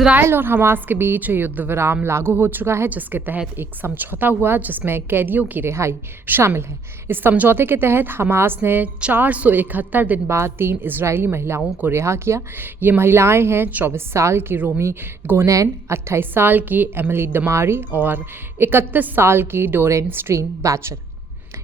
Israel और Hamas के बीच युद्ध विराम लागू हो चुका है, जिसके तहत एक समझौता हुआ जिसमें कैदियों की रिहाई शामिल है। इस समझौते के तहत हमास ने 471 दिन बाद 3 इजरायली महिलाओं को रिहा किया। ये महिलाएं हैं 24 साल की रोमी गोनेन, 28 साल की एमिली डमारी और 31 साल की डोरेन स्ट्रीन बैचर।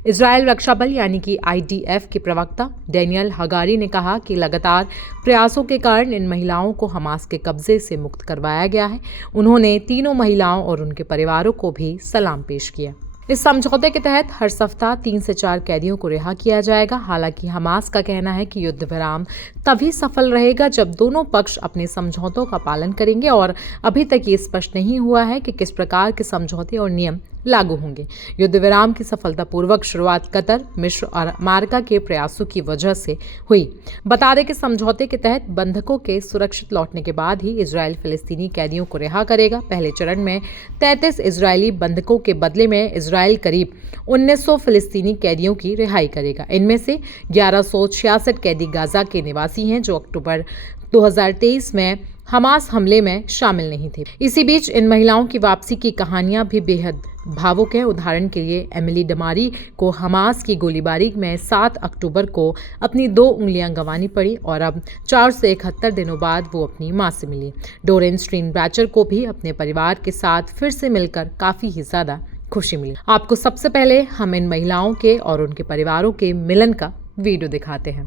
इजराइल रक्षा बल यानी कि IDF के प्रवक्ता डेनियल हगारी ने कहा कि लगातार प्रयासों के कारण इन महिलाओं को हमास के कब्जे से मुक्त करवाया गया है। उन्होंने तीनों महिलाओं और उनके परिवारों को भी सलाम पेश किया। इस समझौते के तहत हर सप्ताह 3 से 4 कैदियों को रिहा किया जाएगा। हालांकि हमास का कहना है कि युद्ध विराम तभी सफल रहेगा जब दोनों पक्ष अपने समझौतों का पालन करेंगे और अभी तक ये स्पष्ट नहीं हुआ है कि किस प्रकार के समझौते और नियम लागू होंगे। युद्ध विराम की सफलतापूर्वक शुरुआत कतर, मिस्र और अमेरिका के प्रयासों की वजह से हुई। बता दें कि समझौते के तहत बंधकों के सुरक्षित लौटने के बाद ही इजराइल फिलिस्तीनी कैदियों को रिहा करेगा। पहले चरण में 33 इजरायली बंधकों के बदले में इजराइल करीब 1900 फिलिस्तीनी कैदियों की रिहाई करेगा। इनमें से 1166 कैदी गाजा के निवासी हैं जो अक्टूबर 2023 में हमास हमले में शामिल नहीं थे। इसी बीच इन महिलाओं की वापसी की कहानियां भी बेहद भावुक है। उदाहरण के लिए एमिली डमारी को हमास की गोलीबारी में 7 अक्टूबर को अपनी 2 उंगलियां गंवानी पड़ी और अब 471 दिनों बाद वो अपनी मां से मिली। डोरेन स्ट्रीन बैचर को भी अपने परिवार के साथ फिर से मिलकर काफी ही ज्यादा खुशी मिली। आपको सबसे पहले हम इन महिलाओं के और उनके परिवारों के मिलन का वीडियो दिखाते हैं।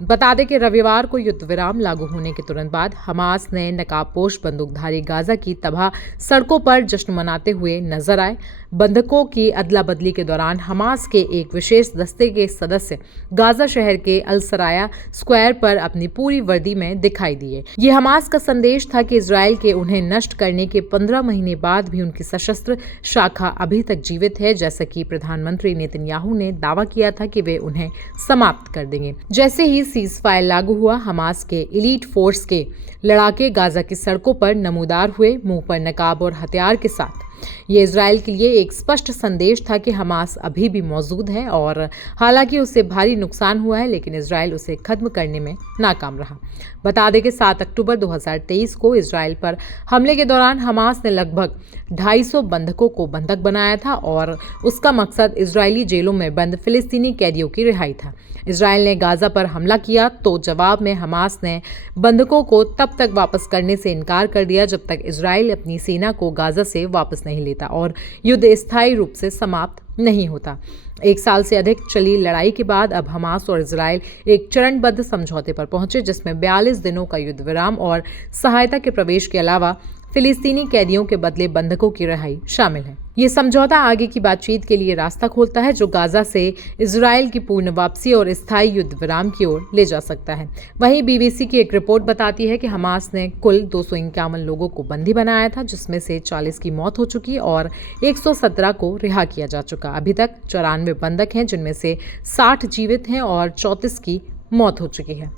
बता दें कि रविवार को युद्ध विराम लागू होने के तुरंत बाद हमास ने नकाबपोश बंदूकधारी गाजा की तबाह सड़कों पर जश्न मनाते हुए नजर आए। बंधकों की अदला बदली के दौरान हमास के एक विशेष दस्ते के सदस्य गाजा शहर के अल सराया स्क्वायर पर अपनी पूरी वर्दी में दिखाई दिए। ये हमास का संदेश था कि इजराइल के उन्हें नष्ट करने के 15 महीने बाद भी उनकी सशस्त्र शाखा अभी तक जीवित है, जैसा कि प्रधानमंत्री नेतन्याहू ने दावा किया था कि वे उन्हें समाप्त कर देंगे। जैसे ही सीज फायर लागू हुआ, हमास के एलीट फोर्स के लड़ाके गाजा की सड़कों पर नमूदार हुए, मुंह पर नकाब और हथियार के साथ। ये इजराइल के लिए एक स्पष्ट संदेश था कि हमास अभी भी मौजूद है और हालांकि उसे भारी नुकसान हुआ है, लेकिन इजराइल उसे खत्म करने में नाकाम रहा। बता दें कि 7 अक्टूबर 2023 को इजराइल पर हमले के दौरान हमास ने लगभग 250 बंधकों को बंधक बनाया था और उसका मकसद इजरायली जेलों में बंद फिलिस्तीनी कैदियों की रिहाई था। इजराइल ने गाजा पर हमला किया तो जवाब में हमास ने बंधकों को तब तक वापस करने से इनकार कर दिया जब तक इजराइल अपनी सेना को गाजा से वापस नहीं लेता और युद्ध स्थायी रूप से समाप्त नहीं होता। 1 साल से अधिक चली लड़ाई के बाद अब हमास और इजराइल एक चरणबद्ध समझौते पर पहुंचे, जिसमें 42 दिनों का युद्ध विराम और सहायता के प्रवेश के अलावा फिलिस्तीनी कैदियों के बदले बंधकों की रिहाई शामिल है। ये समझौता आगे की बातचीत के लिए रास्ता खोलता है, जो गाजा से इजराइल की पूर्ण वापसी और स्थायी युद्ध विराम की ओर ले जा सकता है। वहीं BBC की एक रिपोर्ट बताती है कि हमास ने कुल 251 लोगों को बंदी बनाया था, जिसमें से 40 की मौत हो चुकी और 117 को रिहा किया जा चुका। अभी तक 94 बंधक हैं, जिनमें से 60 जीवित हैं और 34 की मौत हो चुकी है।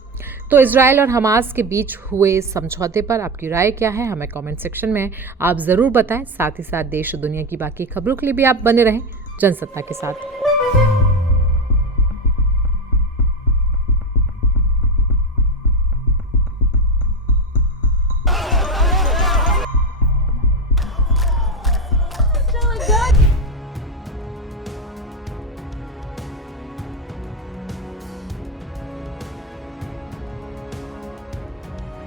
तो इजराइल और हमास के बीच हुए समझौते पर आपकी राय क्या है, हमें कमेंट सेक्शन में आप ज़रूर बताएं। साथ ही साथ देश और दुनिया की बाकी खबरों के लिए भी आप बने रहें जनसत्ता के साथ।